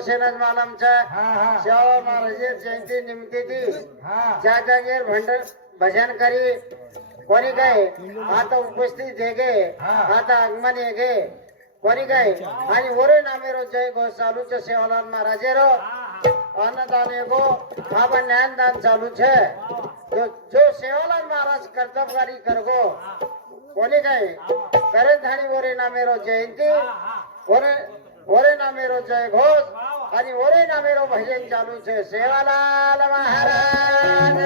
હુસેન જ માલમ છે શ્યાવા મહારાજે જયંતિ નિમિત્તેથી જાજાગીર ભંડર ભજન કરી કોની ગઈ? આ તો ઉપસ્થિત હેગે આ તો આગમન હેગે કોની ગઈ? આની ઓરે નામે રો જય ગો ચાલુ છે સેવાલાલ મહારાજે રો અન્નદાન એગો આ પણ જ્ઞાનદાન ચાલુ છે. જો સેવાલાલ મહારાજ કર્તવ્યકારી કરગો કોની ગઈ? કરણધારી ઓરે નામે રો જયંતિ. ઓરે ઓરે નામેરો જય ઘોષ અને ઓરે નામેરો ભજન ચાલુ છે સેવાલાલ મહારાજ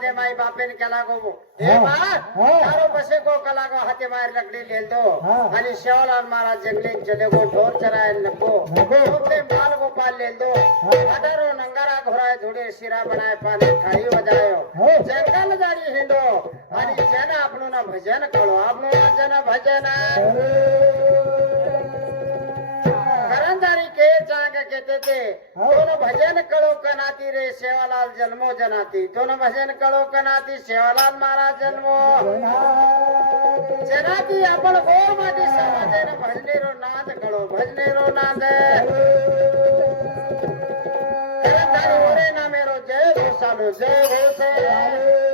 माझे माई बापेने केला गो तारो बसे गो कला गो हाते बाहेर लकडी लेंदो आणि शेवलाल महाराज जंगले चले गो ढोल चराय नको. ते माल गोपाल लेंदो हजारो नंगारा घोराय धुडे शिरा बनाय पाने थाळी वजायो. जंगल जारी हिंदो आणि जन आपण भजन करो आपण जन भजन છે. જોનો ભજન કળો કનાતી રે સેવાલાલ જન્મો જનાતી જોનો ભજન કળો કનાતી સેવાલાલ મારા જન્મો. જેનાથી આપણ ગોળ માટે સમાજે ને ભજનેરો નાદ કળો ભજનેરો નાદ. તારો ઓરે ના મેરો જય ભોસાલો જય ભોસાલો.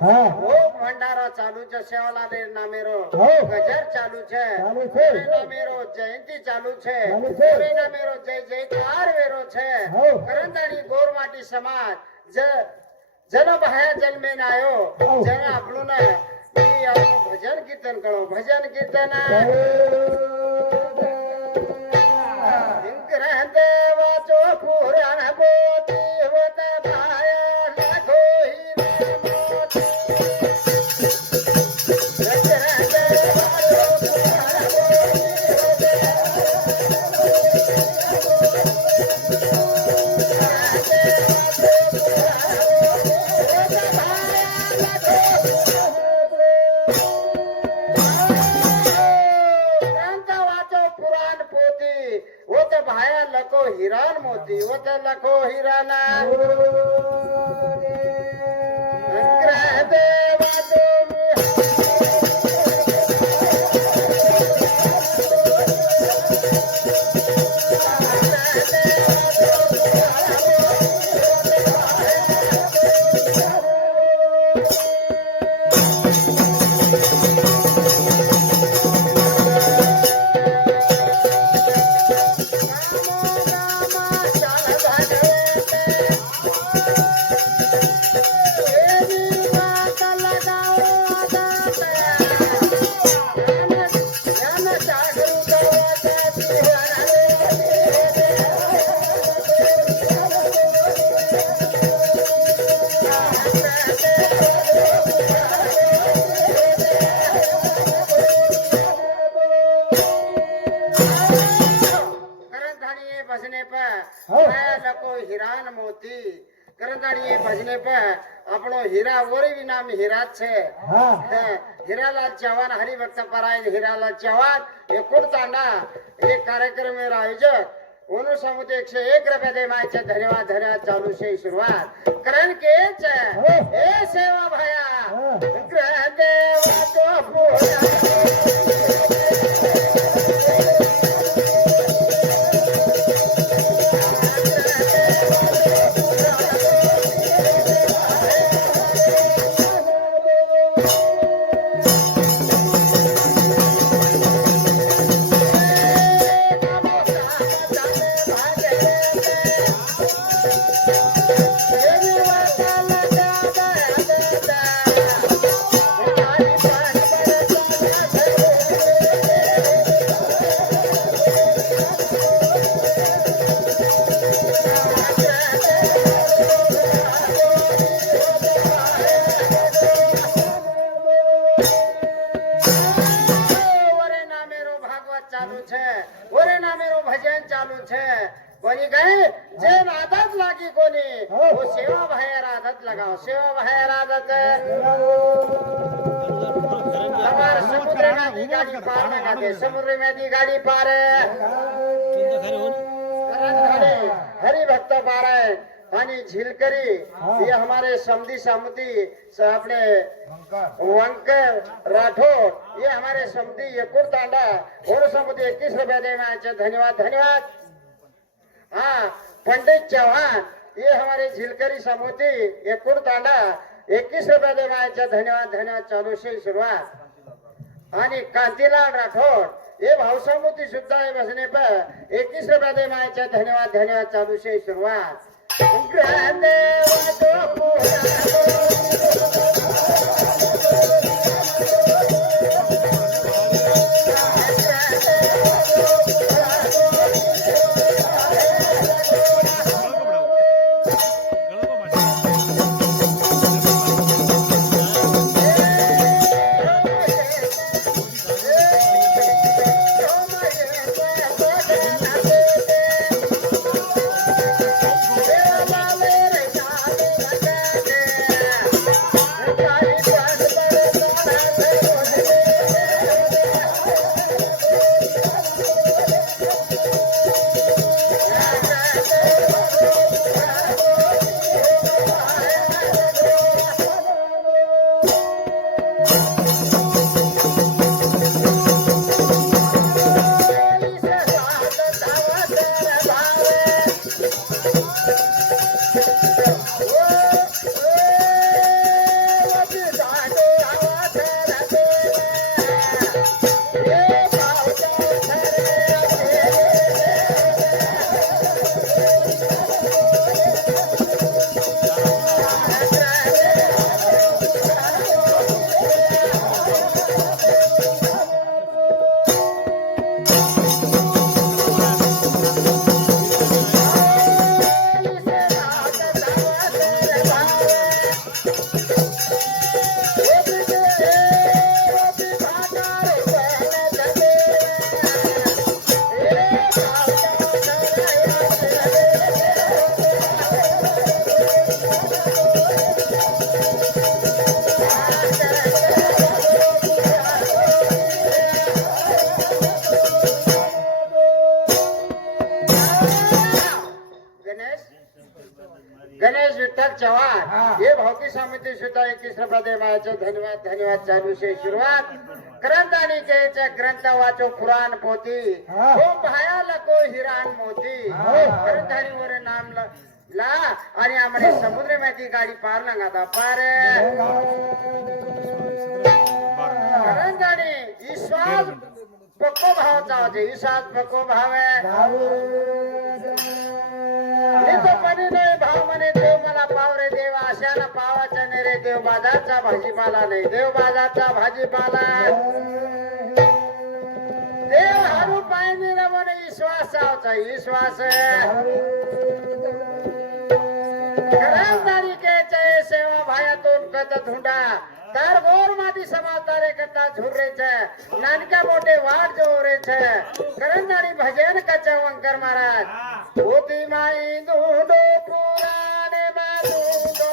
ભોગ ભંડારો ચાલુ છે સેવાલાલ નામેરો. ગજર ચાલુ છે. નામેરો જયંતિ ચાલુ છે. નામેરો જય જયકાર વેરો છે. કરંદાણી ગોરમાટી સમાજ જન ભાયા જન્મે હો. જન આપણું ને ભજન કીર્તન કરો ભજન કીર્તન लको हिरान मोती होत ભજને પણ આપણો હીરા વરી નામ હીરા છે હીરાલાલ ચૌહાણ હરિભક્ત પરાયણ હીરાલાલ ચૌહાણ એ કુર્તાના એ કાર્યક્રમ આયોજક ओनू समुद्र एकशे एक रुपया देवायचे धन्यवाद धन्यवाद चालू से सुरुवात कारण के हे सेवा भया ग्रह देवा तो गाडी पार. नका हरी भक्त पार. है आणि झिलकरी. ये हमारे समधी समती अपने वंकर. राठौर ये हमारे समधी ये कुर्तांडा और समुद्र इक्कीस रुपए दे मैं धन्यवाद धन्यवाद. हाँ पंडित चौहान ये हमारे झिलकरी समुद्री ये कुर्तांडा इक्कीस रुपए दे मैं धन्यवाद धन्यवाद. चालू से शुरुआत आणि कांतीलाल राठोड हे भावसामुती सुद्धा आहे बसणे पर एकवीस रुपया दे मायाच्या धन्यवाद धन्यवाद चालूशी सुरुवात. मायाचे धन्यवाद धन्यवाद चालू शे सुरुवात. ग्रंथ आणि जयच्या ग्रंथ वाचो पुराण पोती हो भायाला को हिराण मोती. ग्रंथ आणि वर नाम ल- आणि आम्हाला समुद्रमध्ये गाडी पार ना गाता पार. ग्रंथ आणि विश्वास पक्को भावाचा होते विश्वास पक्को भाव आहे. भाव म्हणे देव देव भाजीपाला नाही. देव बाजारचा भाजीपाला. देव हरू पाय निरवण विश्वासाचा विश्वास खराबदारी केचे सेवा भायातून कत धुंडा. तर गोर माती समाजदारे करता झुरे छे नानका मोठे वाट जोरे छे करंदारी भजन कचे वंकर महाराज. होती माई धुंडो पुराणे मा धुंडो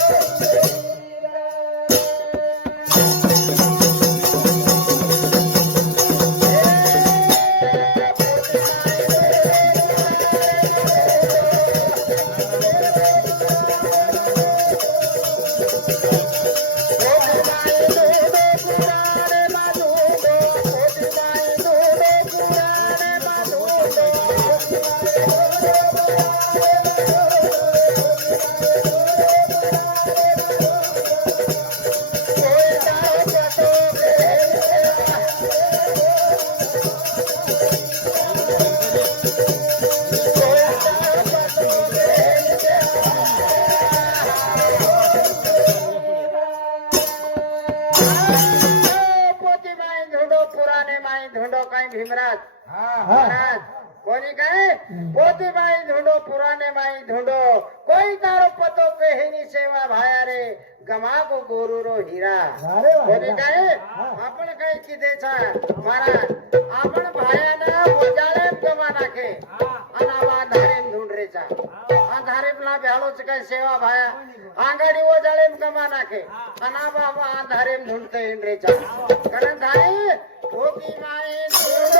thank माई गए पोती माई ढूंढो पुराने माई ढूंढो। कोई तारो पतो कहनी सेवा भाया रे। गमा को गोरू रो हिरा। कोणी काय आपण काय किदे छा? महाराज आपण भायाना बोजाळे गमा नाखे। अनावा धारे ढूंढरेचा आधारे ना भ्यालोच काय सेवा भाया। आंगाडी ओजाळे गमा नाखे। अनावा आधारे ढूंढते इंद्रेचा कारण धारे पोती माई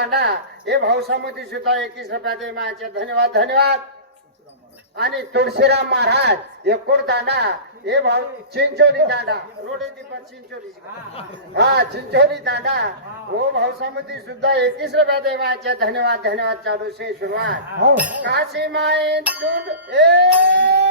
तांडा हे भाऊसामोती सुद्धा एकवीस रुपया दे माचे धन्यवाद धन्यवाद. आणि तुळशीराम महाराज एकूण तांडा हे भाऊ चिंचोली तांडा रोडे दीपक चिंचोली. हा चिंचोली तांडा हो भाऊसामोती सुद्धा एकवीस रुपया दे माचे धन्यवाद धन्यवाद. चालू से सुरुवात. हो. काशी माई दूध ए!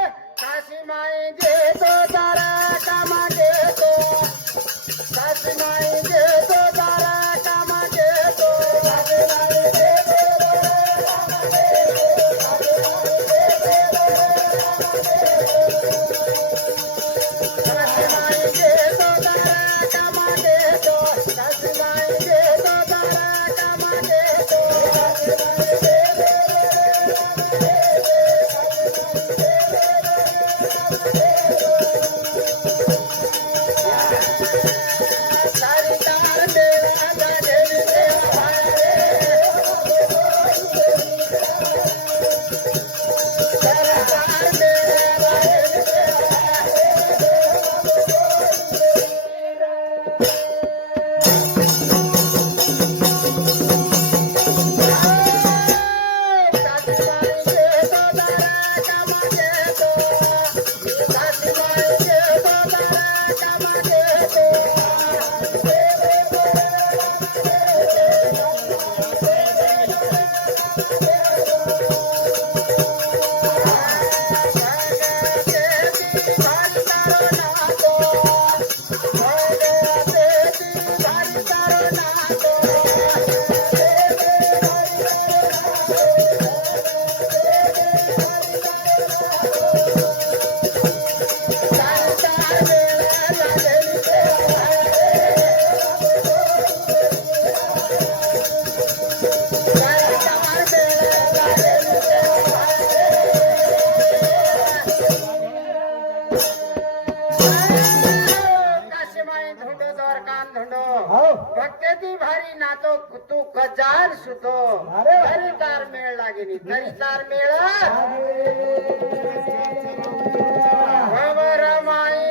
धुंडो हो भारी नातो तू कजाल सुतो. तरी तार मेळ लागेनी तरी तार मेळ रमाई